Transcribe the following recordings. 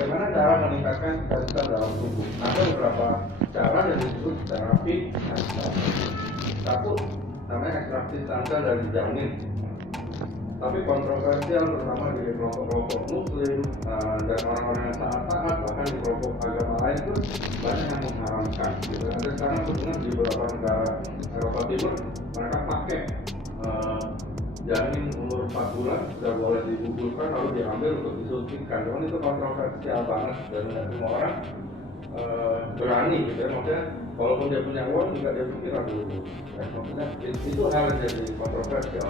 bagaimana cara meningkatkan stem cell dalam tubuh? Ada beberapa cara yang disebut terapi stem cell. Satu, namanya ekstraksi stem cell dari janin. Tapi kontroversial terutama di kelompok-kelompok muslim dan orang-orang yang sangat taat, bahkan di kelompok agama lain itu banyak yang mengharamkan. Gitu. Ada sekarang sebenarnya di beberapa negara Eropa Timur mereka pakai janin umur 4 bulan sudah boleh digugurkan lalu diambil untuk disuntikkan. Cuman itu kontroversial banget dan tidak semua orang berani gitu ya. Maksudnya walaupun dia punya uang juga dia pikir dulu. Ya, maksudnya itu hal yang jadi kontroversial.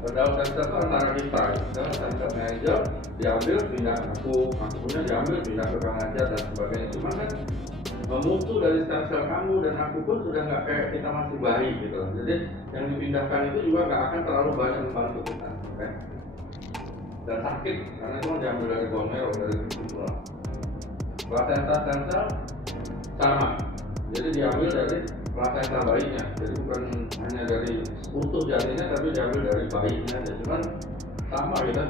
Padahal sensor itu antara kita, misalnya sensor manajer diambil pindah akunya diambil pindah ke kang aja dan sebagainya. Cuman kan mutu dari sensor kamu dan aku pun sudah nggak kayak kita masih bayi gitu. Jadi yang dipindahkan itu juga nggak akan terlalu banyak membantu kita, okay? Dan sakit karena itu diambil dari bone marrow dari tulang. Placenta sensor sama, jadi diambil dari placenta bayinya, jadi bukan hanya dari utuh janinnya tapi diambil dari bayinya. Cuman sama gitu,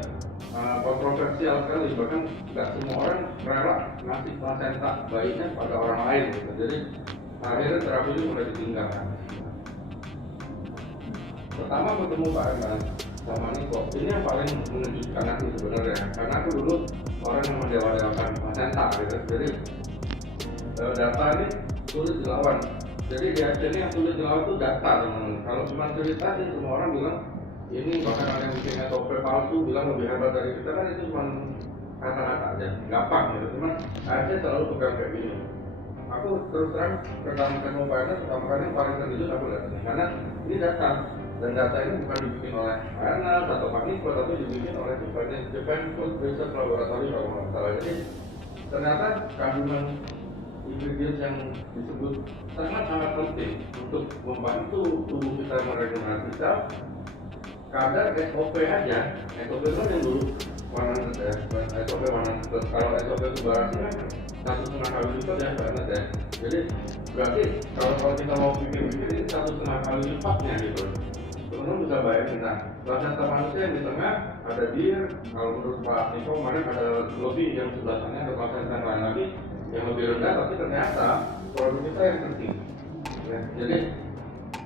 kontroversial sekali, bahkan nggak semua orang rela ngasih placenta bayinya pada orang lain gitu. Jadi akhirnya terapi itu mulai ditinggalkan. Pertama ketemu Pak Herman sama Niko, ini yang paling mengejutkan aku sebenarnya, karena aku dulu orang yang mendewa-dewakan placenta gitu. Jadi data ini sulit dilawan. Jadi di sini yang sulit dilawan itu data, teman-teman. Kalau cuma cerita sih semua orang bilang ini, bahkan ada yang bikin SOP palsu bilang lebih hebat dari kita, kan itu cuma kata-kata aja, gampang gitu. Cuman saya selalu pegang kayak gini. Aku terus terang pertama ketemu Pak Ernest, pertama kali yang paling terkejut aku lihat ini, karena ini data, dan data ini bukan dibikin oleh Pak Ernest atau Pak Niko, tapi dibikin oleh Japan Food Research Laboratory kalau nggak salah. Jadi ternyata kandungan ingredients yang disebut sangat penting untuk membantu tubuh kita meregenerasi sel. Kadar SOP aja, SOP itu yang dulu 100 ya, SOP 100. Kalau SOP itu berarti kan 1,5 kali lipat ya banget ya. Jadi berarti kalau kita mau pikir-pikir ini 1,5 kali lipatnya gitu. Teman-teman bisa bayangin, nah placenta manusia yang di tengah ada dir, kalau menurut Pak Niko kemarin ada lebih yang sebelah sana ada placenta yang lain lagi yang lebih rendah, tapi ternyata produk kita yang penting. Ya, jadi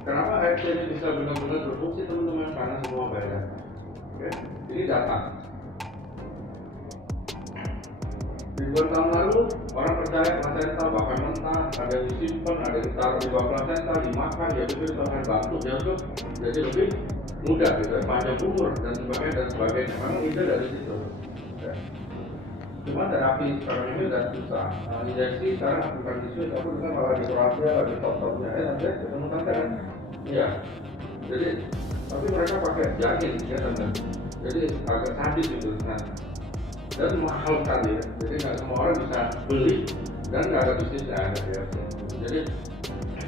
kenapa AFC ini bisa benar-benar berfungsi teman-teman? Karena semua beda. Oke, ini data. Ribuan tahun lalu orang percaya placenta bahkan mentah, ada yang disimpan, ada yang ditaruh di bawah placenta, dimakan, ya itu akan bantu jatuh jadi lebih mudah gitu, panjang umur dan sebagainya. Memang ide dari situ. Oke. Cuma terapi sekarang ini udah susah. Injeksi sekarang bukan di Swiss, aku juga malah di Kroasia lagi top-topnya. Nanti ketemu kan? Iya. Jadi tapi mereka pakai janin ya teman. Jadi agak sadis gitu. Nah, dan mahal sekali ya. Jadi nggak semua orang bisa beli dan nggak ada bisnisnya ada ya. Jadi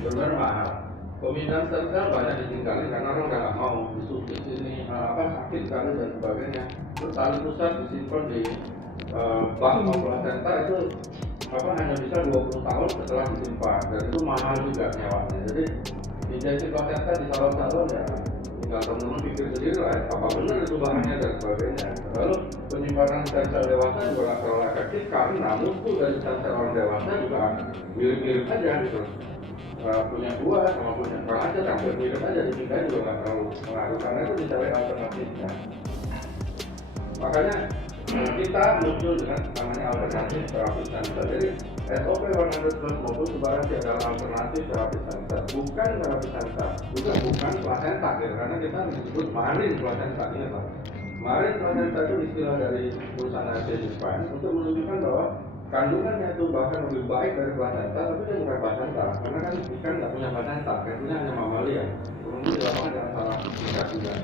benar mahal. Pemindahan stem cell banyak ditinggalin karena orang udah nggak mau disuntik ini sakit sekali dan sebagainya. Terus tali pusat disimpan di bank placenta itu hanya bisa 20 tahun setelah disimpan, dan itu mahal juga nyawanya. Jadi injeksi placenta di salon-salon ya tinggal teman-teman pikir sendiri lah apa benar itu bahannya dan sebagainya. Lalu penyimpanan stem cell dewasa juga nggak terlalu efektif karena mutu dari stem cell orang dewasa juga mirip-mirip aja gitu. Punya gua sama punya orang aja hampir mirip aja, ditinggal juga nggak terlalu mengaruh, karena itu dicari alternatifnya. Makanya kita muncul dengan namanya alternatif terapi stem cell. Jadi SOP 100 plus modul sebenarnya adalah alternatif terapi stem cell, bukan terapi stem cell, juga bukan placenta gitu, karena kita disebut marine placenta ini Pak. Marine placenta itu istilah dari perusahaan AFC Japan untuk menunjukkan bahwa kandungannya itu bahkan lebih baik dari placenta, tapi dia bukan placenta, karena kan ikan nggak punya placenta, ikan punya hanya mamalia. Kemudian di lapangan jangan salah juga.